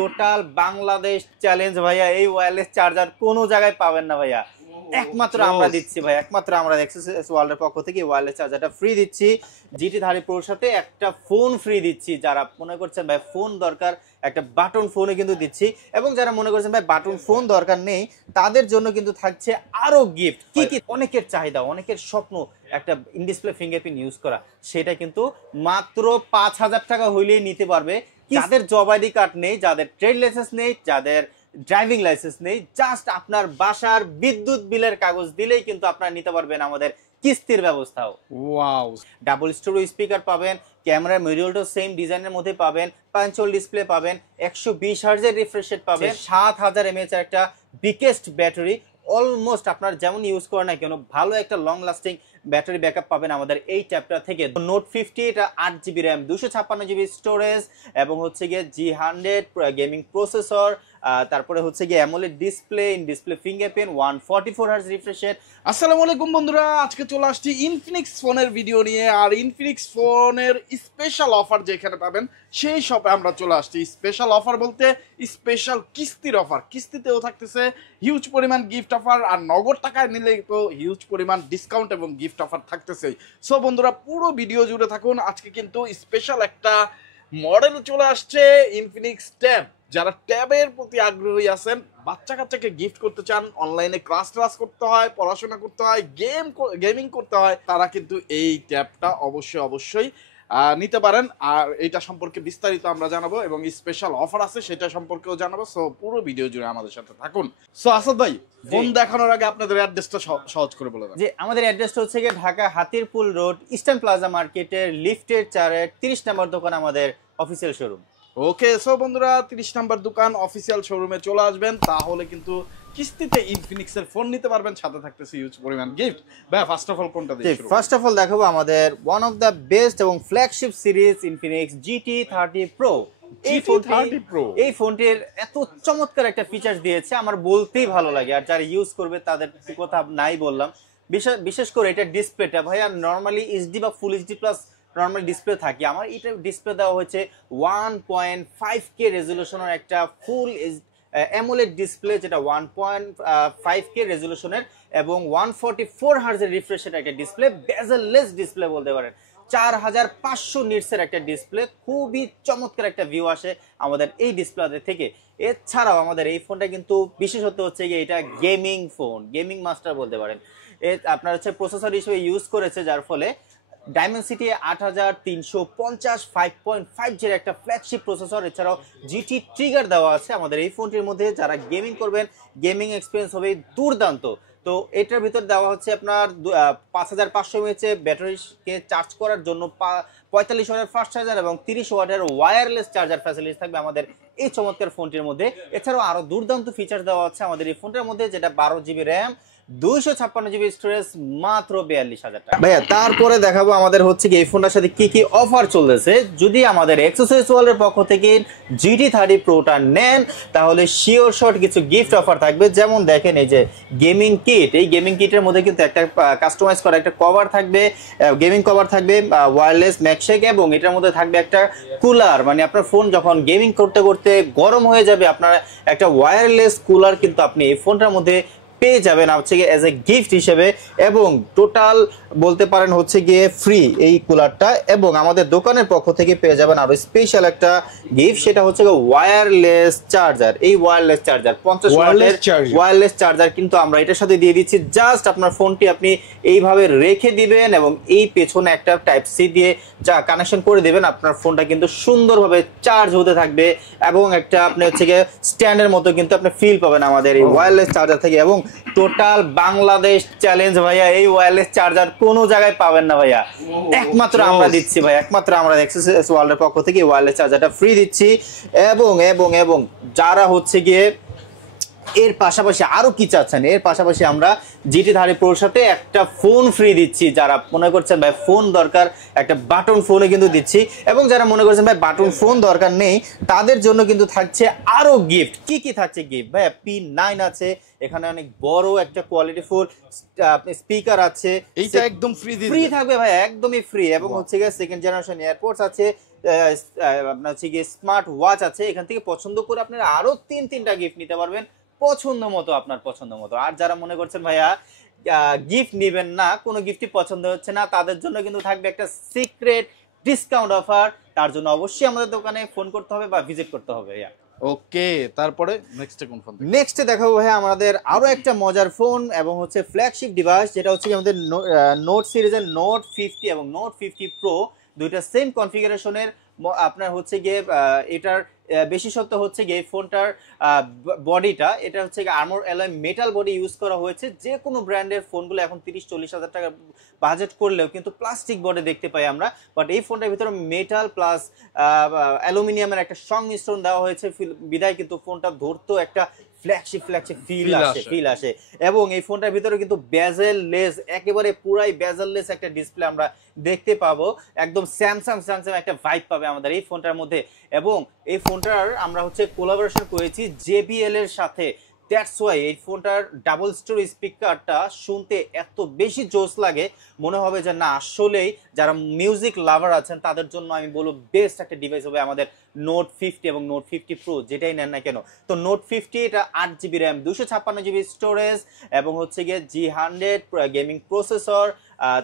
Total Bangladesh challenge ভাইয়া। এই wireless charger কোনো জায়গায় পাবেন না ভাইয়া, একমাত্র আমরা দিচ্ছি ভাই, একমাত্র আমরা এক্সেসরিজ ওয়ার্ল্ডের পক্ষ থেকে ওয়্যারলেস চার্জারটা ফ্রি দিচ্ছি। GT 30 Proর সাথে একটা ফোন ফ্রি দিচ্ছি। যারা মনে করছেন ভাই ফোন দরকার, একটা বাটন ফোনে কিন্তু দিচ্ছি। এবং যারা মনে করছেন ভাই বাটন ফোন দরকার নেই, তাদের জন্য কিন্তু থাকছে আরো গিফট। কি কি অনেকের চাহিদা, অনেকের স্বপ্ন একটা ইন ডিসপ্লে ফিঙ্গারপ্রিন্ট ইউজ করা, সেটা কিন্তু মাত্র 5,000 টাকা হইলেই নিতে পারবে। যাদের জব আইডি কার্ড নেই, যাদের ট্রেড লাইসেন্স নেই, যাদের ড্রাইভিং লাইসেন্স নেই, জাস্ট আপনার বাসার বিদ্যুৎ বিলের কাগজ দিলেই কিন্তু আপনারা নিতে পারবেন আমাদের কিস্তির ব্যবস্থাও। ওয়াও, ডাবল স্টোরি স্পিকার পাবেন, ক্যামেরা মডিউলটাও সেম ডিজাইনের মধ্যে পাবেন, পাঞ্চল ডিসপ্লে পাবেন, 120 হার্জের রিফ্রেশ রেট পাবেন, 7000 mAh এর একটা বিগেস্ট ব্যাটারি। অলমোস্ট আপনার যেমন ইউজ করেন না কেন ভালো একটা লং লাস্টিং ব্যাটারি ব্যাকআপ পাবেন আমাদের এই ট্যাবটা থেকে। নোট 50 এটা 8GB র্যাম, 256GB স্টোরেজ এবং হচ্ছে গিয়ে G100 গেমিং প্রসেসর, তারপরে হচ্ছে গিয়ে AMOLED display, in display fingerprint, 144 hertz refresh rate. আসসালামু আলাইকুম বন্ধুরা, আজকে চলে আসছি ইনফিনিক্স ফোনের ভিডিও নিয়ে। আর ইনফিনিক্স ফোনের স্পেশাল অফার যেখানে পাবেন সেই শপে আমরা চলে আসছি। স্পেশাল অফার বলতে স্পেশাল কিস্তির অফার, কিস্তিতেও থাকতেছে হিউজ পরিমাণ গিফট অফার, আর নগদ টাকায় নিলে তো হিউজ পরিমাণ ডিসকাউন্ট এবং গিফট অফার থাকতেছে। সো বন্ধুরা পুরো ভিডিও জুড়ে থাকুন। আজকে কিন্তু স্পেশাল একটা মডেল চলে আসছে, ইনফিনিক্স ট্যাব। যারা ট্যাবের প্রতি আগ্রহী আছেন, বাচ্চা কাচ্চাকে গিফট করতে চান, অনলাইনে ক্লাস করতে হয়, পড়াশোনা করতে হয়, গেমিং করতে হয়, তারা কিন্তু এই ট্যাবটা অবশ্যই নিতে পারেন। আর এইটা সম্পর্কে বিস্তারিত আমরা জানাবো এবং স্পেশাল অফার আছে সেটা সম্পর্কেও জানাবো। সো পুরো ভিডিও জুড়ে আমাদের সাথে থাকুন। সো আসাদ ভাই, ফোন দেখানোর আগে আপনাদের অ্যাড্রেসটা সহজ করে বলে দেন। যে আমাদের অ্যাড্রেসটা হচ্ছে গিয়ে Dhaka Hatirpool road, eastern plaza মার্কেটের লিফটের 4-এর 30 নম্বর দোকান আমাদের অফিসিয়াল শোরুম। ওকে, সো বন্ধুরা 30 নম্বর দোকান অফিসিয়াল শোরুমে চলে আসবেন, তাহলে কিন্তু কিস্তিতে ইনফিনিক্স এর ফোন নিতে পারবেন, সাথে থাকতেছে হিউজ পরিমাণ গিফট। ভাই ফার্স্ট অফ অল কোনটা দিয়ে শুরু? ফার্স্ট অফ অল দেখাবো আমাদের ওয়ান অফ দ্য বেস্ট এবং flagship series Infinix GT 30 Pro। এই ফোনটির এত চমৎকার একটা ফিচার দিয়েছে, আমার বলতেই ভালো লাগে। আর যারা ইউজ করবে তাদের কথা নাই বললাম। বিশেষ করে এটা ডিসপ্লেটা ভাইয়া নরমালি HD বা ফুল HD প্লাস নরমাল ডিসপ্লে থাকে, আমার এটা ডিসপ্লে দেওয়া হয়েছে 1.5K রেজলিউশনের একটা ফুল অ্যামোলেড ডিসপ্লে, যেটা 1.5K রেজলিউশনের এবং 144 হার্জের রিফ্রেশ রেট একটা ডিসপ্লে, বেজেললেস ডিসপ্লে বলতে পারেন। 4500 নিটসের একটা ডিসপ্লে, খুবই চমৎকার একটা ভিউ আসে আমাদের এই ডিসপ্লে থেকে। এছাড়াও আমাদের এই ফোনটা কিন্তু বিশেষত হচ্ছে গিয়ে এটা গেমিং ফোন, গেমিং মাস্টার বলতে পারেন। আপনার হচ্ছে প্রসেসর হিসেবে ইউজ করেছে, যার ফলে ডায়মেনসিটি 8350 5.5G একটা ফ্ল্যাগশিপ প্রসেসর। এছাড়াও GT ট্রিগার দেওয়া আছে আমাদের এই ফোনটির মধ্যে। যারা গেমিং করবেন, গেমিং এক্সপিরিয়েন্স হবে দুর্দান্ত। তো এটার ভিতর দেওয়া হচ্ছে আপনার 5500 mAh ব্যাটারিকে চার্জ করার জন্য 45 ওয়াটের ফাস্ট চার্জার এবং 30 ওয়াটের ওয়্যারলেস চার্জার ফ্যাসিলিটি থাকবে আমাদের এই চমৎকার ফোনটির মধ্যে। এছাড়াও আরো দুর্দান্ত ফিচার দেওয়া আছে আমাদের এই ফোনটার মধ্যে, যেটা 12GB র্যাম, 256GB স্টোরেজ, মাত্র 42,000 টাকা। ভাইয়া তারপরে দেখাবো আমাদের হচ্ছে কি এই ফোনটার সাথে কি কি অফার চলতেছে। যদি আমাদের এক্সেসরিজ ওয়ার্ল্ডের পক্ষ থেকে GT 30 Proটা নেন, তাহলে শিওর শর্ট কিছু গিফট অফার থাকবে। যেমন দেখেন এই যে গেমিং কিট, এই গেমিং কিটের মধ্যে কিন্তু একটা কাস্টমাইজ করা একটা কভার থাকবে, গেমিং কভার থাকবে, ওয়্যারলেস ম্যাগশেক, এবং এটার মধ্যে থাকবে একটা কুলার। মানে আপনার ফোন যখন গেমিং করতে করতে গরম হয়ে যাবে, আপনার একটা ওয়্যারলেস কুলার কিন্তু আপনি এই ফোনটার মধ্যে পেয়ে যাবেন হচ্ছে গিয়ে এজ এ গিফট হিসেবে। এবং টোটাল বলতে পারেন হচ্ছে গিয়ে ফ্রি এই কুলারটা। এবং আমাদের দোকানের পক্ষ থেকে পেয়ে যাবেন আরো স্পেশাল একটা গিফট, সেটা হচ্ছে ওয়্যারলেস চার্জার। এই ওয়্যারলেস চার্জার 50 ওয়াটের ওয়্যারলেস চার্জার কিন্তু আমরা এটার সাথে দিয়ে দিচ্ছি। জাস্ট আপনার ফোনটি আপনি এইভাবে রেখে দিবেন এবং এই পেছনে একটা টাইপ সি দিয়ে যা কানেকশন করে দিবেন, আপনার ফোনটা কিন্তু সুন্দরভাবে চার্জ হতে থাকবে এবং একটা আপনি হচ্ছে গিয়ে স্ট্যান্ডের মতো কিন্তু আপনি ফিল পাবেন আমাদের এই ওয়্যারলেস চার্জার থেকে। এবং টোটাল বাংলাদেশ চ্যালেঞ্জ ভাইয়া, এই ওয়্যারলেস চার্জার কোনো জায়গায় পাবেন না ভাইয়া, একমাত্র আমরা দিচ্ছি ভাই, একমাত্র আমরা এক্সেসরিজ ওয়ার্ল্ডের পক্ষ থেকে ওয়্যারলেস চার্জারটা ফ্রি দিচ্ছি। এবং এবং এবং যারা হচ্ছে গিয়ে এর পাশাপাশি আরো কি চাচ্ছেন, এর পাশাপাশি আমরা GT 30 Proর সাথে একটা ফোন ফ্রি দিচ্ছি। যারা মনে করছেন ভাই ফোন দরকার, একটা বাটন ফোনে কিন্তু দিচ্ছি। এবং যারা মনে করছেন ভাই বাটন ফোন দরকার নেই, তাদের জন্য কিন্তু থাকছে আরো গিফট। কি কি থাকছে গিফট? ভাই P9 আছে, এখানে অনেক বড় একটা কোয়ালিটি ফুল স্পিকার আছে, এইটা একদম ফ্রি থাকবে ভাই, একদমই ফ্রি। এবং হচ্ছে গিয়ে সেকেন্ড জেনারেশন এয়ারপোর্টস আছে, আপনার হচ্ছে গিয়ে স্মার্ট ওয়াচ আছে, এখান থেকে পছন্দ করে আপনারা আরো তিনটা গিফট নিতে পারবেন পছন্দ মতো, আপনার পছন্দ মতো। আর যারা মনে করছেন ভাইয়া গিফট নেবেন না, কোনো গিফটই পছন্দ হচ্ছে না, তাদের জন্য কিন্তু থাকবে একটা সিক্রেট ডিসকাউন্ট অফার। তার জন্য অবশ্যই আমাদের দোকানে ফোন করতে হবে বা ভিজিট করতে হবে ভাইয়া। ওকে, তারপরে নেক্সটে কোন ফোন? নেক্সটে দেখাবো ভাইয়া আমাদের আরো একটা মজার ফোন এবং হচ্ছে ফ্ল্যাগশিপ ডিভাইস, যেটা হচ্ছে আমাদের নোট সিরিজের নোট 50 এবং নোট 50 প্রো, দুইটা সেম কনফিগারেশনের। আপনার হচ্ছে গিয়ে এটার বিশেষত্ব হচ্ছে গিয়ে ফোনটার বডিটা, এটা হচ্ছে armour alloy metal body use করা হয়েছে। যে কোনো ব্র্যান্ডের ফোনগুলো এখন 30-40 হাজার টাকা বাজেট করলেও কিন্তু প্লাস্টিক বডি দেখতে পাই আমরা, বাট এই ফোনটার ভিতরে মেটাল প্লাস অ্যালুমিনিয়ামের একটা সংমিশ্রণ দেওয়া হয়েছে, বিদায় কিন্তু ফোনটা ধরতো একটা ফ্ল্যাগশিপ ফিল আসে। এবং এই ফোনটার ভিতরে কিন্তু বেজেল লেস, একেবারে পুরাই বেজেল লেস একটা ডিসপ্লে আমরা দেখতে পাবো, একদম স্যামসাং একটা ভাইব পাবে আমাদের এই ফোনটার মধ্যে। এবং এই ফোনটার আমরা হচ্ছে কোলাবোরেশন করেছি JBL এর সাথে, দ্যাটস ওয়াই এই ফোনটার ডাবল স্টোরি স্পিকারটা শুনতে এত বেশি জোস লাগে, মনে হবে যে না আসলেই যারা মিউজিক লাভার আছেন তাদের জন্য আমি বলবো বেস্ট একটা ডিভাইস হবে আমাদের নোট 50 এবং নোট 50 প্রো, যেটাই নেন না কেন। তো নোট 50 এটা 8GB র্যাম, 256GB স্টোরেজ এবং হচ্ছে গিয়ে G100 গেমিং প্রসেসর,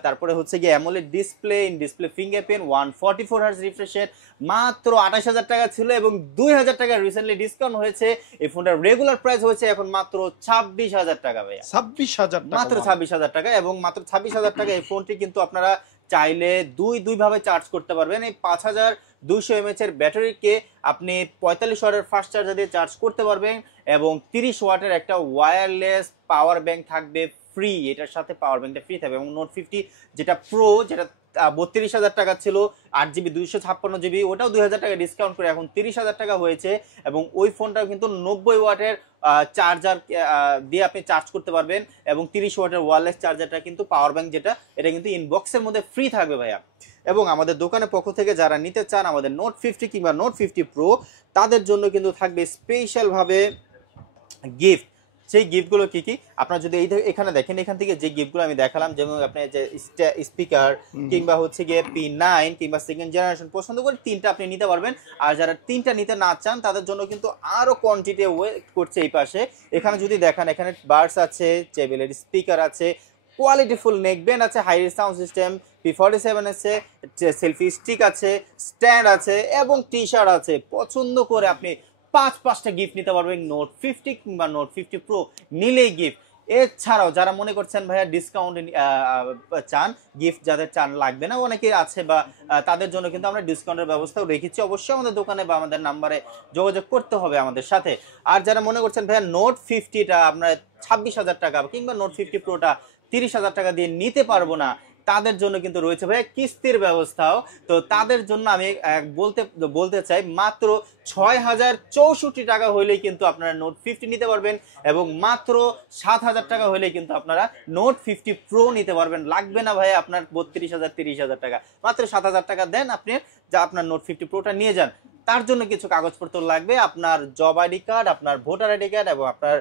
তারপরে হচ্ছে গিয়ে AMOLED display, in display fingerprint, 144 hertz refresh rate. মাত্র 28,000 টাকা ছিল এবং 2,000 টাকা রিসেন্টলি ডিসকাউন্ট হয়েছে। এই ফোনটার রেগুলার প্রাইস হয়েছে এখন মাত্র 26,000 টাকা ভাইয়া, 26,000 টাকা, মাত্র 26,000 টাকা। এবং মাত্র 26,000 টাকা এই ফোনটি কিন্তু আপনারা চাইলে দুই ভাবে চার্জ করতে পারবেন। এই 5200 mAh এর ব্যাটারিকে আপনি 45 ওয়াটের ফাস্ট চার্জার দিয়ে চার্জ করতে পারবেন এবং 30 ওয়াটের একটা ওয়্যারলেস পাওয়ার ব্যাংক থাকবে ফ্রি, এটার সাথে পাওয়ার ব্যাংকটা ফ্রি থাকবে। এবং নোট 50 যেটা প্রো, যেটা 32,000 টাকা ছিল, 8GB 256GB, ওটাও 2,000 টাকা ডিসকাউন্ট করে এখন 30,000 টাকা হয়েছে। এবং ওই ফোনটাও কিন্তু 90 ওয়াটের চার্জার দিয়ে আপনি চার্জ করতে পারবেন এবং 30 ওয়াটের ওয়্যারলেস চার্জারটা কিন্তু পাওয়ার ব্যাংক যেটা, এটা কিন্তু ইনবক্সের মধ্যে ফ্রি থাকবে ভাইয়া। এবং আমাদের দোকানের পক্ষ থেকে যারা নিতে চান আমাদের নোট 50 কিংবা নোট 50 প্রো, তাদের জন্য কিন্তু থাকবে স্পেশাল ভাবে গিফট। সেই গিফটগুলো কি কি আপনারা যদি এখানে দেখেন, এখান থেকে যে গিফটগুলো আমি দেখালাম, যেমন আপনি যে স্পিকার কিংবা হচ্ছে গিয়ে P9 কিংবা সেকেন্ড জেনারেশন পছন্দ করে তিনটা আপনি নিতে পারবেন। আর যারা তিনটা নিতে না চান তাদের জন্য কিন্তু আরো কোয়ান্টিটি ওয়েট করছে এই পাশে। এখানে যদি দেখেন, এখানে বাডস আছে, JBL এর স্পিকার আছে, কোয়ালিটিফুল নেকব্যান্ড আছে, হাই সাউন্ড সিস্টেম, P47 আছে, সেলফি স্টিক আছে, স্ট্যান্ড আছে এবং টি শার্ট আছে। পছন্দ করে আপনি 5টা গিফট নিতে পারবেন নোট 50 কিংবা নোট 50 প্রো নিলেই গিফট। এছাড়াও যারা মনে করছেন ভাইয়া ডিসকাউন্ট চান, গিফট যাদের চান লাগবে না অনেকে আছে, বা তাদের জন্য কিন্তু আমরা ডিসকাউন্টের ব্যবস্থাও রেখেছি। অবশ্যই আমাদের দোকানে বা আমাদের নাম্বারে যোগাযোগ করতে হবে আমাদের সাথে। আর যারা মনে করছেন ভাইয়া নোট 50টা আমরা 26,000 টাকা কিংবা নোট 50 প্রোটা 30,000 টাকা দিয়ে নিতে পারবো না, তাদের জন্য কিন্তু রয়েছে ভাই কিস্তির ব্যবস্থাও। তো তাদের জন্য আমি বলতে চাই মাত্র 6,064 টাকা হইলেই কিন্তু আপনারা নোট 50 নিতে পারবেন এবং মাত্র 7,000 টাকা হইলেই কিন্তু আপনারা নোট 50 প্রো নিতে পারবেন। লাগবে না ভাই আপনার 32,000 30,000 টাকা, মাত্র 7,000 টাকা দেন আপনি, যা আপনার নোট 50 প্রোটা নিয়ে যান। তার জন্য কিছু কাগজপত্র লাগবে, আপনার জব আইডি কার্ড, আপনার ভোটার আইডি কার্ড এবং আপনার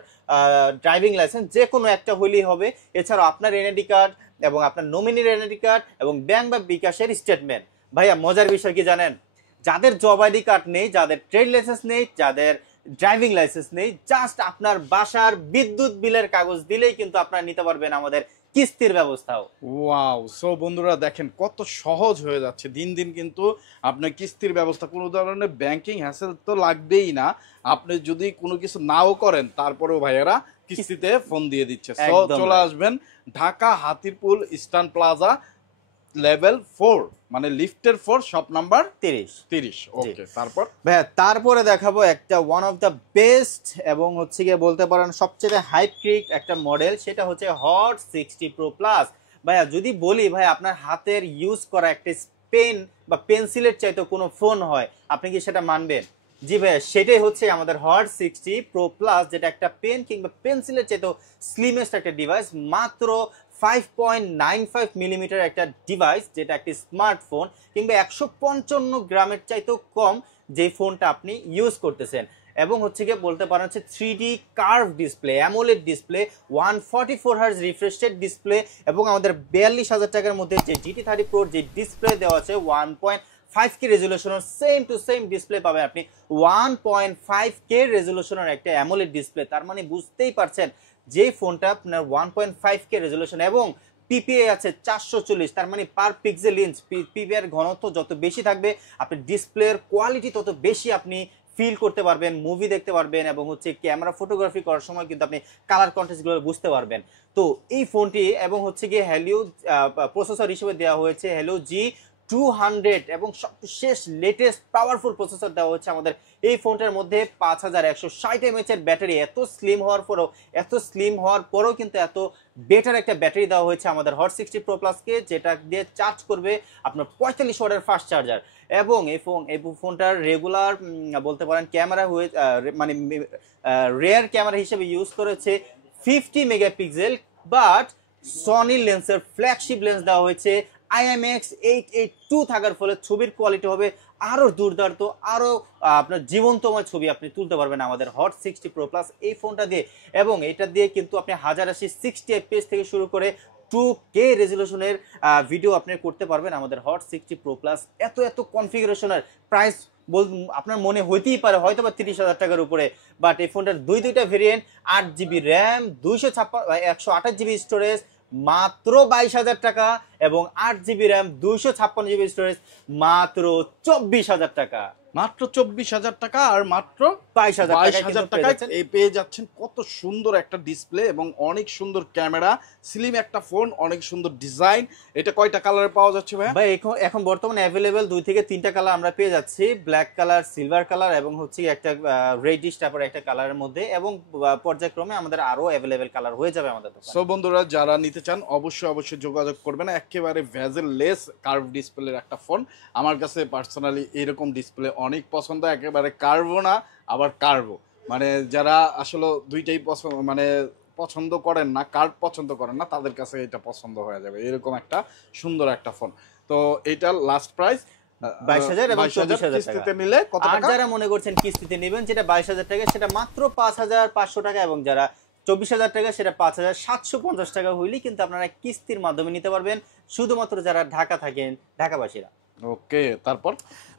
ড্রাইভিং লাইসেন্স, যে কোনো একটা হইলেই হবে। এছাড়াও আপনার এনআইডি কার্ড এবং আপনার নমিনির এনআইডি কার্ড এবং ব্যাংক বা বিকাশের স্টেটমেন্ট। ভাইয়া মজার বিষয় কি জানেন, যাদের জব আইডি কার্ড নেই, যাদের ট্রেড লাইসেন্স নেই, যাদের ড্রাইভিং লাইসেন্স নেই, জাস্ট আপনার বাসার বিদ্যুৎ বিলের কাগজ দিলেই কিন্তু আপনারা নিতে পারবেন আমাদের কিস্তির ব্যবস্থাও। ওয়াও, সো বন্ধুরা দেখেন কত সহজ হয়ে যাচ্ছে দিন দিন, কিন্তু আপনার কিস্তির ব্যবস্থা, কোনো ধরনের ব্যাংকিং হ্যাসেল তো লাগবেই না। আপনি যদি কোনো কিছু নাও করেন তারপরেও ভাইয়েরা কিস্তিতে ফোন দিয়ে দিচ্ছে। সো চলে আসবেন Dhaka Hatirpool eastern plaza level 4, মানে লিফটের 4, শপ নাম্বার 30। ওকে, তারপর ভাইয়া তারপরে দেখাবো একটা ওয়ান অফ দ্য বেস্ট এবং হচ্ছে গিয়ে বলতে পারেন সবচেয়ে হাইপ্রিক একটা মডেল, সেটা হচ্ছে হট 60 প্রো প্লাস। ভাইয়া যদি বলি ভাই আপনার হাতের ইউজ করা একটা পেন বা পেন্সিলের চাইতে কোনো ফোন হয়, আপনি কি সেটা মানবেন? জি ভাইয়া, সেটাই হচ্ছে আমাদের হট 60 প্রো প্লাস, যেটা একটা পেন কিংবা পেন্সিলের চাইতেও স্লিমেস্ট একটা ডিভাইস। মাত্র 5.95 মিলিমিটার একটা ডিভাইস, যেটা একটি স্মার্টফোন কিংবা 155 গ্রামের চাইতেও কম যে ফোনটা আপনি ইউজ করতেছেন। এবং হচ্ছে গিয়ে বলতে পারেন হচ্ছে 3D curve display, AMOLED display, 144 hertz refresh rate display এবং আমাদের 42,000 টাকার মধ্যে যে GT30 Pro যে ডিসপ্লে দেওয়া আছে 5K রেজুলেশনের সেম টু সেম ডিসপ্লে পাবেন আপনি 1.5K রেজুলেশনের একটা অ্যামোলেড ডিসপ্লে। তার মানে বুঝতেই পারছেন যে ফোনটা আপনার 1.5K রেজুলেশন এবং পিপিআই আছে 440, তার মানে পার পিক্সেল ইঞ্চ পিপিআই এর ঘনত্ব যত বেশি থাকবে আপনি ডিসপ্লের কোয়ালিটি তত বেশি আপনি ফিল করতে পারবেন, মুভি দেখতে পারবেন এবং হচ্ছে ক্যামেরা ফটোগ্রাফি করার সময় কিন্তু আপনি কালার কন্ট্রাস্টগুলো বুঝতে পারবেন। তো এই ফোনটি এবং হচ্ছে গিয়ে Helio প্রসেসর হিসেবে দেওয়া হয়েছে Helio G200 এবং সবশেষ লেটেস্ট পাওয়ারফুল প্রসেসর দেওয়া হচ্ছে আমাদের এই ফোনটার মধ্যে। 5160 mAh এর ব্যাটারি, এত স্লিম হওয়ার পরেও কিন্তু এত বেটার একটা ব্যাটারি দেওয়া হয়েছে আমাদের হট 60 Pro Plus কে, যেটা দিয়ে চার্জ করবে আপনার 45 ওয়াটের ফাস্ট চার্জার। এবং এই ফোনটার রেগুলার বলতে পারেন ক্যামেরা হয়ে মানে রেয়ার ক্যামেরা হিসেবে ইউজ করেছে 50 মেগাপিক্সেল, বাট সনি লেন্সের ফ্ল্যাগশিপ লেন্স দেওয়া হয়েছে IMX882 থাকার ফলে ছবির কোয়ালিটি হবে আরো দুর্দান্ত, আরো আপনার জীবন্তময় ছবি আপনি তুলতে পারবেন আমাদের হট 60 Pro Plus এই ফোনটা দিয়ে। এবং এটা দিয়ে কিন্তু আপনি 1080 60 FPS থেকে শুরু করে 2K রেজুলেশনের ভিডিও আপনি করতে পারবেন আমাদের হট 60 Pro Plus। এত কনফিগারেশনের প্রাইস আপনার মনে হইতেই পারে হয়তো বা 30,000 টাকার উপরে, বাট এই ফোনটার দুইটা variant, 8GB RAM, 128GB storage মাত্র 22,000 টাকা এবং 8GB র্যাম 256GB স্টোরেজ মাত্র 24,000 টাকা। মাত্র 24,000 টাকা আর মাত্র 22,000 টাকায় পেয়ে যাচ্ছেন কত সুন্দর একটা ডিসপ্লে এবং অনেক সুন্দর ক্যামেরা, স্লিম একটা ফোন, অনেক সুন্দর ডিজাইন। এটা কয়টা কালারে পাওয়া যাচ্ছে ভাই? এখন বর্তমানে অ্যাভেলেবেল 2 থেকে 3টা কালার আমরা পেয়ে যাচ্ছি, ব্ল্যাক কালার, সিলভার কালার এবং হচ্ছে একটা রেডিশ টাইপের একটা কালারের মধ্যে, এবং পর্যায়ক্রমে আমাদের আরো অ্যাভেলেবেল কালার হয়ে যাবে আমাদের দোকানে। সো বন্ধুরা যারা নিতে চান অবশ্যই যোগাযোগ করবেন। একেবারে ভেজেল লেস কার্ভ ডিসপ্লের একটা ফোন। আমার কাছে পার্সোনালি এরকম ডিসপ্লে অনেক পছন্দ, একেবারে কার্ভও না আবার কার্ভও, মানে যারা আসলে দুইটাই পছন্দ করেন না, কার্ভ পছন্দ করেন না, তাদের কাছে এটা পছন্দ হয়ে যাবে। এরকম একটা সুন্দর একটা ফোন। তো এটার লাস্ট প্রাইস 22,000 এবং 24,000 কিস্তিতে নিলে কত আর টাকা? যারা মনে করছেন কিস্তিতে নেবেন যেটা 22,000 টাকা সেটা মাত্র 5,500 টাকা, এবং যারা 24,000 টাকা সেটা 5,750 টাকা হইলেই কিন্তু আপনারা কিস্তির মাধ্যমে নিতে পারবেন, শুধুমাত্র যারা ঢাকা থাকেন, ঢাকাবাসীরা। ওকে, তারপর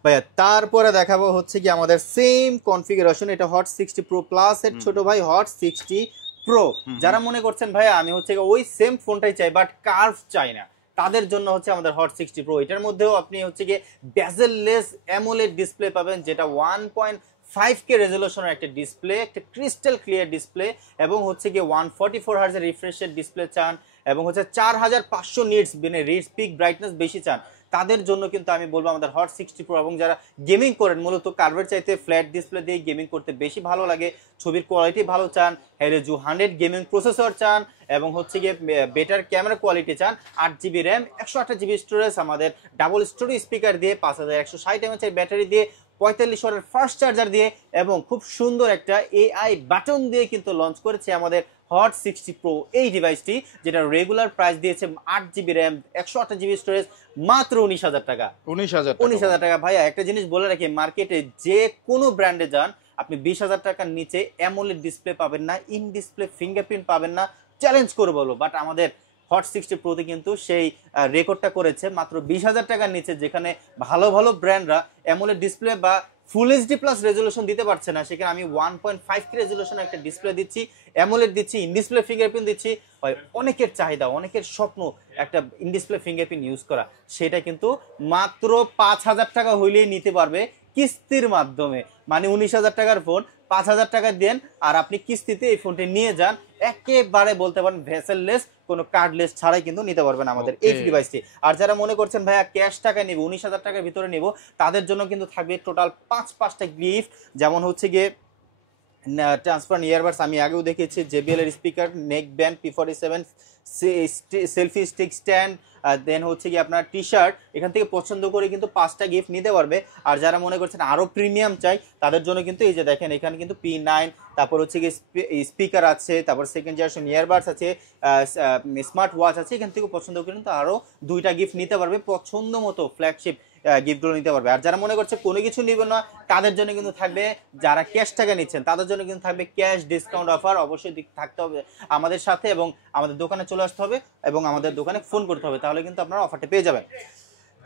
ভাইয়া তারপরে দেখাবো হচ্ছে কি আমাদের সেম কনফিগারেশন, এটা হট 60 Pro Plus এর ছোট ভাই হট 60 Pro। যারা মনে করছেন ভাইয়া আমি হচ্ছে ওই সেম ফোনটাই চাই বাট কার্ভ চাই না, তাদের জন্য হচ্ছে আমাদের হট 60 Pro। এটার মধ্যেও আপনি হচ্ছে গিয়ে বেজেললেস অ্যামোলেড ডিসপ্লে পাবেন, যেটা 1.5K রেজুলেশনের একটা ডিসপ্লে, একটা ক্রিস্টাল ক্লিয়ার ডিসপ্লে, এবং হচ্ছে গিয়ে 144 হার্জ রিফ্রেশের ডিসপ্লে চান এবং হচ্ছে 4500 নিটস রিডস পিক ব্রাইটনেস বেশি চান, তাদের জন্য কিন্তু আমি বলবো আমাদের হট 60 Pro। এবং যারা গেমিং করেন মূলত কার্ভের চাইতে ফ্ল্যাট ডিসপ্লে দিয়ে গেমিং করতে বেশি ভালো লাগে, ছবির কোয়ালিটি ভালো চান, Helio G200 গেমিং প্রসেসর চান এবং হচ্ছে গিয়ে বেটার ক্যামেরা কোয়ালিটি চান, 8GB র্যাম, 128GB স্টোরেজ, আমাদের ডাবল স্টোরি স্পিকার দিয়ে, 5160 mAh এর ব্যাটারি দিয়ে, 45 ওয়াটের ফাস্ট চার্জার দিয়ে এবং খুব সুন্দর একটা AI বাটন দিয়ে কিন্তু লঞ্চ করেছে আমাদের হট 60 Pro এই ডিভাইসটি, যেটা রেগুলার প্রাইস দিয়েছে 8GB র্যাম, 128GB স্টোরেজ মাত্র 19,000 টাকা। 19,000 টাকা। ভাইয়া একটা জিনিস বলে রাখি, মার্কেটে যে কোনো ব্র্যান্ডে যান আপনি 20,000 টাকার নিচে অ্যামোলেড ডিসপ্লে পাবেন না, ইন ডিসপ্লে ফিঙ্গারপ্রিন্ট পাবেন না, চ্যালেঞ্জ করে বলবো। বাট আমাদের হট 60 Pro তে কিন্তু সেই রেকর্ডটা করেছে মাত্র 20,000 টাকার নিচে, যেখানে ভালো ব্র্যান্ডরা অ্যামোলেড ডিসপ্লে বা ফুল এইচডি প্লাস রেজুলেশন দিতে পারছে না, সেখানে আমি 1.5K রেজুলেশন একটা ডিসপ্লে দিচ্ছি, অ্যামোলেড দিচ্ছি, ইন ডিসপ্লে ফিঙ্গারপ্রিন্ট দিচ্ছি। অনেকের চাহিদা, অনেকের স্বপ্ন একটা ইন ডিসপ্লে ফিঙ্গারপ্রিন্ট ইউজ করা, সেটা কিন্তু মাত্র 5,000 টাকা হইলেই নিতে পারবে কিস্তির মাধ্যমে। মানে 19,000 টাকার ফোন 5,000 টাকা দেন আর আপনি কিস্তিতে এই ফোনটি নিয়ে যান, একেবারে বলতে পারেন ভেসেললেস, কোনো কার্ডলেস ছাড়াই কিন্তু নিতে পারবেন আমাদের এই ডিভাইসটি। আর যারা মনে করছেন ভাইয়া ক্যাশ টাকা নিব, 19,000 টাকার ভিতরে নিব, তাদের জন্য কিন্তু থাকবে টোটাল 5টা গিফট, যেমন হচ্ছে গিয়ে ট্রান্সপারেন্ট ইয়ারবাডস, আমি আগেও দেখেছি, JBL এর speaker, neck band, P47 selfie stick stand, then হচ্ছে কি আপনার টি শার্ট, এখান থেকে পছন্দ করে কিন্তু 5টা গিফট নিতে পারবে। আর যারা মনে করছেন আরো প্রিমিয়াম চাই, তাদের জন্য কিন্তু এই যে দেখেন এখানে কিন্তু P9, তারপর হচ্ছে কি স্পিকার আছে, তারপর সেকেন্ড জেনারেশন ইয়ারবাডস আছে, স্মার্ট ওয়াচ আছে, এখান থেকে পছন্দ করে কিন্তু আরো 2টা গিফট নিতে পারবে, পছন্দ মতো ফ্ল্যাগশিপ গিফটগুলো নিতে পারবে। আর যারা মনে করছে কোনো কিছু নিবে না, তাদের জন্য কিন্তু থাকবে, যারা ক্যাশ টাকা নিচ্ছেন তাদের জন্য কিন্তু থাকবে ক্যাশ ডিসকাউন্ট অফার। অবশ্যই থাকতে হবে আমাদের সাথে এবং আমাদের দোকানে চলে আসতে হবে এবং আমাদের দোকানে ফোন করতে হবে, তাহলে কিন্তু আপনারা অফারটা পেয়ে যাবেন।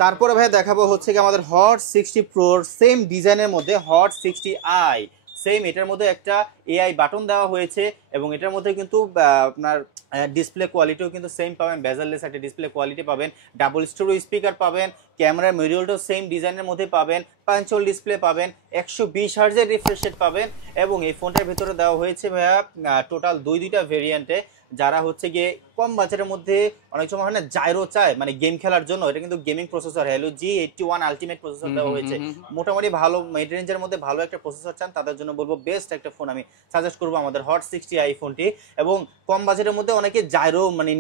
তারপরে ভাই দেখাবো হচ্ছে কি আমাদের হট 60 প্রোর সেম ডিজাইনের মধ্যে হট 60i, সেম এটার মধ্যে একটা এআই বাটন দেওয়া হয়েছে এবং এটার মধ্যে কিন্তু আপনার ডিসপ্লে কোয়ালিটিও কিন্তু সেম পাবেন, বেজারলেস একটা ডিসপ্লে কোয়ালিটি পাবেন, ডাবল স্টোরি স্পিকার পাবেন, ক্যামেরার মডিউলটাও সেম ডিজাইনের মধ্যে পাবেন, পাঞ্চল ডিসপ্লে পাবেন, 120 হার্জের রিফ্রেশ রেট পাবেন এবং এই ফোনটার ভিতরে দেওয়া হয়েছে ভাইয়া টোটাল দুইটা ভেরিয়েন্টে। যারা হচ্ছে গিয়ে কম বাজেটের মধ্যে অনেক সময় হয় না জাইরো চায় মানে গেম খেলার জন্য, এটা কিন্তু gaming processor hello G81 ultimate processor দেওয়া হয়েছে। মোটামুটি ভালো মিড রেঞ্জের মধ্যে ভালো একটা প্রসেসর চান তাদের জন্য বলবো বেস্ট একটা ফোন আমি সাজেস্ট করবো আমাদের হট 60i ফোনটি। এবং কম বাজেটের মধ্যে অনেকে জাইরো মানে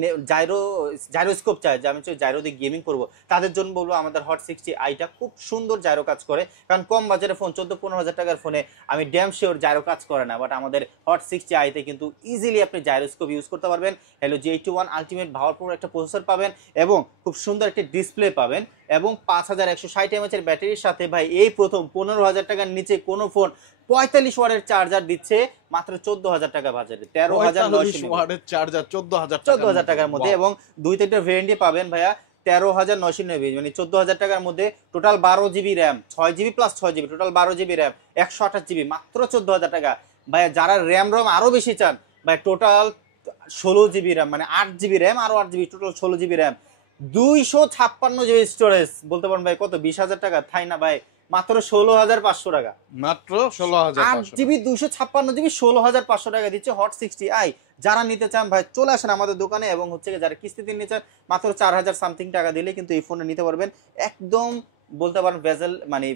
জাইরোস্কোপ চায় যে আমি জাইরো দিয়ে গেমিং করবো, তাদের জন্য বলবো আমাদের হট 60iটা খুব সুন্দর জাইরো কাজ করে। কারণ কম বাজেটের ফোন 14-15 হাজার টাকার ফোনে আমি ড্যাম শিওর জাইরো কাজ করে না, বাট আমাদের হট 60iতে কিন্তু ইজিলি আপনি জাইরোস্কোপ ইউজ করতে পারবেন। হ্যালো G81 আলটিমেট পাওয়ারফুল একটা প্রসেসর পাবেন এবং খুব সুন্দর একটা ডিসপ্লে পাবেন এবং 5160 mAh এর ব্যাটারির সাথে ভাই এই প্রথম 15,000 টাকার নিচে কোনো ফোন 45 ওয়াটের চার্জার দিচ্ছে মাত্র 14,000 টাকা বাজারে, 13,900 ওয়াটের চার্জার 14,000 টাকার মধ্যে এবং 2-3টা ভেরিয়েন্টে পাবেন ভাইয়া 13,990 মানে 14,000 টাকার মধ্যে total 12GB RAM, 6GB plus 6GB total 12GB RAM, 128GB মাত্র 14,000 টাকা। ভাইয়া যারা র্যাম রম আরো বেশি চান ভাই টোটাল 16GB র্যাম মানে 8GB র্যাম আরো 8GB total 16GB RAM, 256GB storage, বলতে পারেন ভাই কত 20,000 টাকা, তাই না ভাই মাত্র 16,500 টাকা, মাত্র 16,500 8GB 256GB 16,500 টাকা দিচ্ছে হট 60i। যারা নিতে চান ভাই চলে আসেন আমাদের দোকানে এবং হচ্ছে যারা কিস্তিতে নিতে চান মাত্র 4,000 সামথিং টাকা দিলে কিন্তু এই ফোনটা নিতে পারবেন একদম বলতে পারেন ভেজেল মানে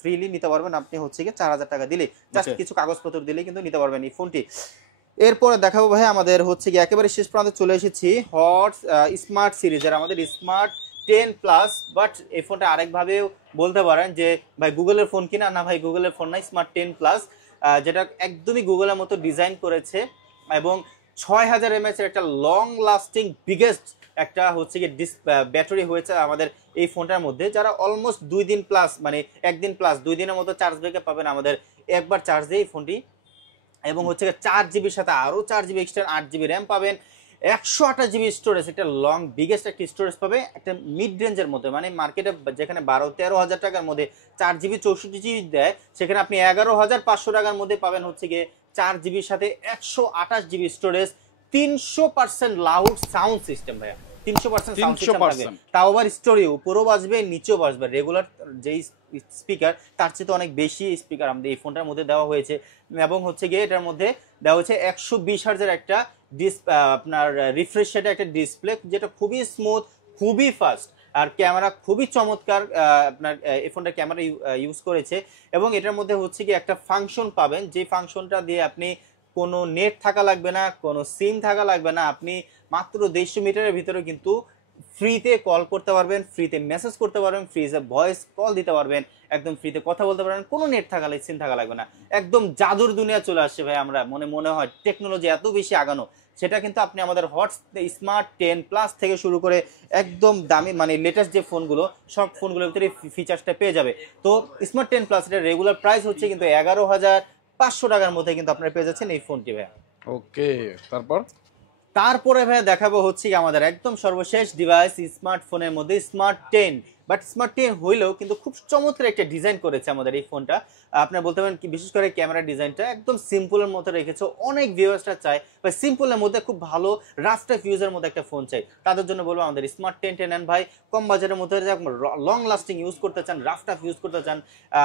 ফ্রিলি নিতে পারবেন আপনি হচ্ছে কি 4,000 টাকা দিলে, জাস্ট কিছু কাগজপত্র দিলে কিন্তু নিতে পারবেন এই ফোনটি। এরপরে দেখাবো ভাই আমাদের হচ্ছে কি একেবারে শেষ প্রান্তে চলে এসেছি হট স্মার্ট সিরিজের আমাদের স্মার্ট 10 প্লাস, বাট এই ফোনটা আরেকভাবেও বলতে পারেন যে ভাই গুগলের ফোন কিনা, না ভাই গুগলের ফোন না, স্মার্ট 10 প্লাস যেটা একদমই গুগলের মতো ডিজাইন করেছে এবং 6000 mAh এর একটা লং লাস্টিং বিগেস্ট একটা হচ্ছে কি ব্যাটারি হয়েছে আমাদের এই ফোনটার মধ্যে। যারা অলমোস্ট 2 দিন প্লাস মানে 1 দিন প্লাস 2 দিনের মতো চার্জ ব্যাকআপ পাবেন আমাদের একবার চার্জ দিয়ে এই ফোনটি এবং হচ্ছে 4GB সাথে আরো 4GB এক্সট্রা 8GB র্যাম পাবেন, 128GB স্টোরেজ, একটা লং বিগেস্ট একটা স্টোরেজ পাবে একটা মিড রেঞ্জের মধ্যে মানে মার্কেটে যেখানে 12-13 হাজার টাকার মধ্যে 4GB 64GB দেয় সেখানে আপনি 11,500 টাকার মধ্যে পাবেন হচ্ছে গিয়ে 4GBর সাথে 128GB storage, 300% loud sound system ভাইয়া, 300% সাউন্ড সিস্টেম থাকবে, তাও আবার স্টোরি উপরেও বাজবে নিচেও বাজবে, রেগুলার যেই স্পিকার তার চেয়ে অনেক বেশি স্পিকার আমাদের এই ফোনটার মধ্যে দেওয়া হয়েছে এবং হচ্ছে গিয়ে এটার মধ্যে দেওয়া হয়েছে 120 হার্জের একটা আপনার রিফ্রেশ রেটের একটা ডিসপ্লে যেটা খুবই স্মুথ খুবই ফাস্ট আর ক্যামেরা খুবই চমৎকার, আপনার এই ফোনটা ক্যামেরা ইউজ করেছে এবং এটার মধ্যে হচ্ছে কি একটা ফাংশন পাবেন যে ফাংশনটা দিয়ে আপনি কোনো নেট থাকা লাগবে না, কোনো সিম থাকা লাগবে না, আপনি মাত্র 150 মিটারের ভিতরে কিন্তু ফ্রিতে কল করতে পারবেন, ফ্রিতে মেসেজ করতে পারবেন, ফ্রিতে ভয়েস কল দিতে পারবেন, একদম ফ্রিতে কথা বলতে পারবেন, কোনো নেট থাকা লাগবে সিম থাকা লাগবে না, একদম জাদুর দুনিয়া চলে আসছে ভাই। আমরা মনে হয় টেকনোলজি এত বেশি আগানো, সেটা কিন্তু আপনি আমাদের হট স্মার্ট 10 প্লাস থেকে শুরু করে একদম দামি মানে লেটেস্ট যে ফোনগুলো সব ফোনগুলোর ভিতরে ফিচার্সটা পেয়ে যাবে। তো স্মার্ট 10 প্লাস এর রেগুলার প্রাইস হচ্ছে কিন্তু 11,500 টাকার মধ্যে কিন্তু আপনারা পেয়ে যাচ্ছেন এই ফোনটি ভাই। ওকে, তারপরে ভাই দেখাবো হচ্ছে আমাদের একদম সর্বশেষ ডিভাইস স্মার্টফোনের মধ্যে স্মার্ট 10, বাট স্মার্ট 10 হইলেও কিন্তু খুব চমৎকার একটা ডিজাইন করেছে আমাদের এই ফোনটা। আপনারা বলতে পারেন কি বিশেষ করে ক্যামেরা ডিজাইনটা একদম সিম্পলের মতো রেখেছে, অনেক ভিউয়ার্সরা চায় বা সিম্পলের মধ্যে খুব ভালো রাফ টাইপ ইউজের মধ্যে একটা ফোন চাই, তাদের জন্য বলবো আমাদের স্মার্ট 10 নেন ভাই। কম বাজারের মধ্যে লং লাস্টিং ইউজ করতে চান, রাফ টাইপ ইউজ করতে চান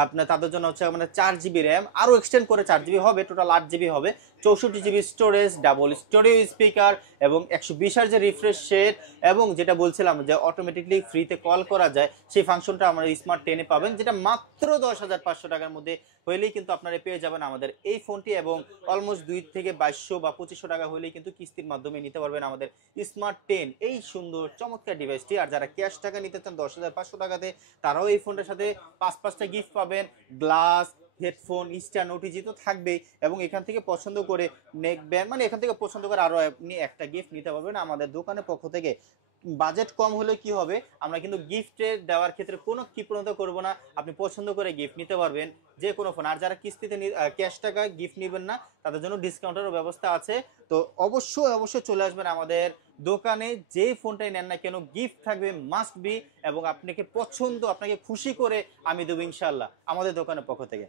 আপনার তাদের জন্য হচ্ছে আমাদের 4GB র্যাম আরও এক্সটেন্ড করে 4GB হবে, টোটাল 8GB হবে, 64GB স্টোরেজ, ডাবল স্টোরিও স্পিকার এবং 120 হার্জের রিফ্রেশ রেট এবং যেটা বলছিলাম যে অটোমেটিকলি ফ্রিতে কল করা যায় সেই ফাংশনটা আমরা স্মার্ট 10 পাবেন, যেটা মাত্র 10,500 টাকার মধ্যে হইলেই কিন্তু আপনারা পেয়ে যাবেন আমাদের এই ফোনটি এবং অলমোস্ট 2 থেকে 2200 বা 2500 টাকা হইলেই কিন্তু কিস্তির মাধ্যমে নিতে পারবেন আমাদের স্মার্ট 10 এই সুন্দর চমৎকার ডিভাইসটি। আর যারা ক্যাশ টাকা নিতে চান 10,500 টাকাতে তারাও এই ফোনটার সাথে 5-5টা গিফট পাবেন, গ্লাস, হেডফোন, স্ট্যান্ড, ওটিজি তো থাকবেই এবং এখান থেকে পছন্দ করে নেক ব্যান্ড মানে এখান থেকে পছন্দ করে আরো আপনি একটা গিফট নিতে পারবেন আমাদের দোকানের পক্ষ থেকে। বাজেট কম হলে কি হবে, আমরা কিন্তু গিফটে দেওয়ার ক্ষেত্রে কোনো কৃপণতা করব না। আপনি পছন্দ করে গিফট নিতে পারবেন যে কোনো ফোন। আর যারা কিস্তিতে ক্যাশ টাকা গিফট নেবেন না, তাদের জন্য ডিসকাউন্টেরও ব্যবস্থা আছে। তো অবশ্যই চলে আসবেন আমাদের দোকানে। যেই ফোনটাই নেন না কেন গিফট থাকবে মাস্ট বি, এবং আপনাকে পছন্দ, আপনাকে খুশি করে আমি দেবো ইনশাল্লাহ আমাদের দোকানের পক্ষ থেকে।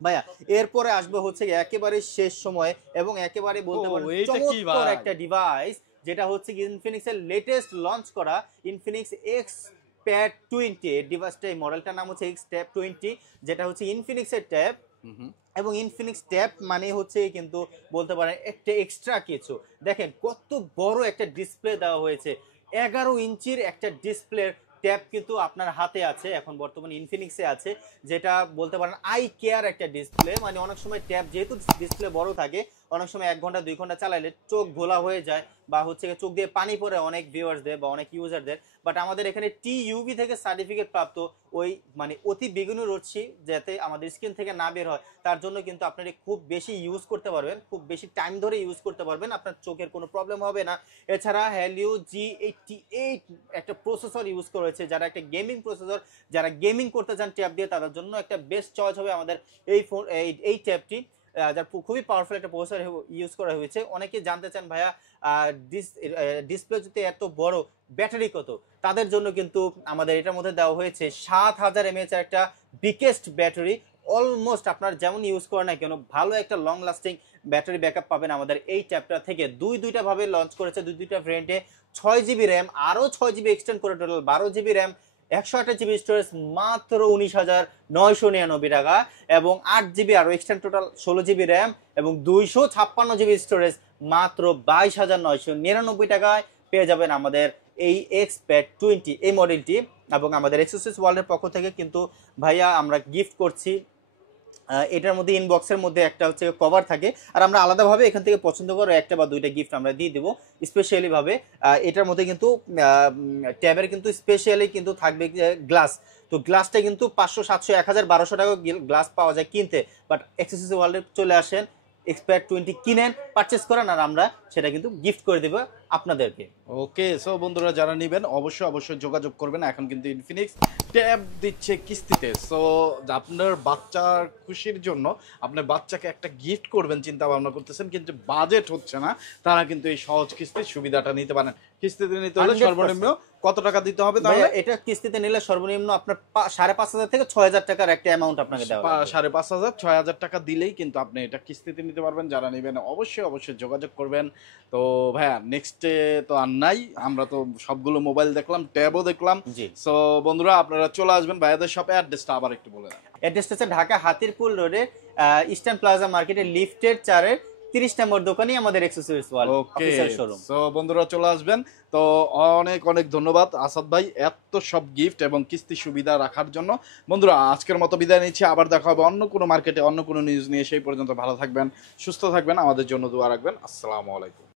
ভাইয়া এরপরে আসবে হচ্ছে একেবারে শেষ সময় এবং একেবারে বলতে পারেন চমৎকার একটা ডিভাইস, যেটা হচ্ছে ইনফিনিক্স এর লেটেস্ট লঞ্চ করা ইনফিনিক্স এক্স প্যাড 20। এই ডিভাইসটা, এই মডেলটার নাম হচ্ছে এক্স ট্যাব 20, যেটা হচ্ছে ইনফিনিক্স এর ট্যাব। এবং ইনফিনিক্স ট্যাব মানে হচ্ছে কিন্তু বলতে পারেন একটা এক্সট্রা কিছু। দেখেন কত বড় একটা ডিসপ্লে দেওয়া হয়েছে, 11 ইঞ্চির একটা ডিসপ্লে ট্যাব কিন্তু আপনার হাতে আছে এখন বর্তমানে ইনফিনিক্সে আছে, যেটা বলতে পারেন আই কেয়ার একটা ডিসপ্লে। মানে অনেক সময় ট্যাব যেহেতু ডিসপ্লে বড় থাকে, অনেক সময় 1 ঘন্টা 2 ঘন্টা চালাইলে চোখ ঘোলা হয়ে যায় বা হচ্ছে চোখ দিয়ে পানি পড়ে অনেক ভিউয়ার্সদের বা অনেক ইউজারদের। বাট আমাদের এখানে টিইউভি থেকে সার্টিফিকেট প্রাপ্ত ওই মানে অতি বেগুনি রশ্মি যাতে আমাদের স্ক্রিন থেকে না বের হয়, তার জন্য কিন্তু আপনারা খুব বেশি ইউজ করতে পারবেন, খুব বেশি টাইম ধরে ইউজ করতে পারবেন, আপনার চোখের কোনো প্রবলেম হবে না। এছাড়া Helio G88 একটা প্রসেসর ইউজ করেছে, যারা একটা গেমিং প্রসেসর, যারা গেমিং করতে চান ট্যাব দিয়ে, তাদের জন্য একটা বেস্ট চয়েস হবে আমাদের এই ফোন, এই ট্যাবটি, যার খুবই পাওয়ারফুল একটা প্রসেসর ইউজ করা হয়েছে। অনেকে জানতে চান ভাইয়া ডিসপ্লে যদি এত বড়, ব্যাটারি কত, তাদের জন্য কিন্তু আমাদের এটার মধ্যে দেওয়া হয়েছে 7000 mAh এর একটা বিগেস্ট ব্যাটারি। অলমোস্ট আপনার যেমন ইউজ করেন না কেন ভালো একটা লং লাস্টিং ব্যাটারি ব্যাকআপ পাবেন আমাদের এই ট্যাবটা থেকে। দুইটা ভাবে লঞ্চ করেছে, দুইটা ভ্যারিয়েন্টে। 6GB র্যাম, আরও 6GB এক্সটেন্ড করে total 12GB RAM, 128GB storage মাত্র 19,999 টাকা, এবং 8GB আরও এক্সটেন্ড টোটাল 16GB র্যাম এবং 256GB স্টোরেজ মাত্র 22,999 টাকায় পেয়ে যাবেন আমাদের এই এক্স প্যাড 20 এই মডেলটি। এবং আমাদের এক্সেসরিজ ওয়ার্ল্ডের পক্ষ থেকে কিন্তু ভাইয়া আমরা গিফট করছি, এটার মধ্যে ইনবক্সের মধ্যে একটা হচ্ছে কভার থাকে, আর আমরা আলাদাভাবে এখান থেকে পছন্দ করে একটা বা দুইটা গিফট আমরা দিয়ে দেবো স্পেশালি ভাবে। এটার মধ্যে কিন্তু ট্যাবের কিন্তু স্পেশালি কিন্তু থাকবে গ্লাস। তো গ্লাসটা কিন্তু 500, 700, 1000, 1200 টাকা গ্লাস পাওয়া যায় কিনতে, বাট এক্সেসরিজ ওয়ার্ল্ডে চলে আসেন, এক্সপ্যাড 20 কিনেন, পারচেস করেন, আর আমরা সেটা কিন্তু গিফট করে দেবো আপনাদেরকে। ওকে, সো বন্ধুরা যারা নেবেন অবশ্যই যোগাযোগ করবেন। এখন কিন্তু ইনফিনিক্স ট্যাব দিচ্ছে কিস্তিতে। সো আপনার বাচ্চার খুশির জন্য আপনার বাচ্চাকে একটা গিফট করবেন চিন্তা ভাবনা করতেছেন, কিন্তু বাজেট হচ্ছে না, তারা কিন্তু এই সহজ কিস্তির সুবিধাটা নিতে পারেন। কিস্তিতে নিতে হলে সর্বনিম্ন কত টাকা দিতে হবে? তাহলে এটা কিস্তিতে নিলে সর্বনিম্ন আপনার 5,500 থেকে 6,000 টাকার একটা অ্যামাউন্ট আপনাকে দেওয়া হবে। 5,500, 6,000 টাকা দিলেই কিন্তু আপনি এটা কিস্তিতে নিতে পারবেন। যারা নেবেন অবশ্যই যোগাযোগ করবেন। তো ভাইয়া নেক্সটে তো আর নাই, আমরা তো সবগুলো মোবাইল দেখলাম, ট্যাবও দেখলাম। সো বন্ধুরা আপনারা চলে আসবেন ভাইয়াদের শপে। অ্যাড্রেসটা আবার একটু বলে দেন। অ্যাড্রেসটা হচ্ছে ঢাকা হাতিরপুল রোডের ইস্টার্ন প্লাজা মার্কেটের লিফটের 4-এর 30 নম্বর দোকানই আমাদের accessories world official showroom. So বন্ধুরা চলে আসবেন। তো অনেক ধন্যবাদ আসাদ ভাই এত সব গিফট এবং কিস্তি সুবিধা রাখার জন্য। বন্ধুরা আজকের মতো বিদায় নিচ্ছি, আবার দেখা হবে অন্য কোনো মার্কেটে অন্য কোনো নিউজ নিয়ে। সেই পর্যন্ত ভালো থাকবেন, সুস্থ থাকবেন, আমাদের জন্য দোয়া রাখবেন। আসসালামু আলাইকুম।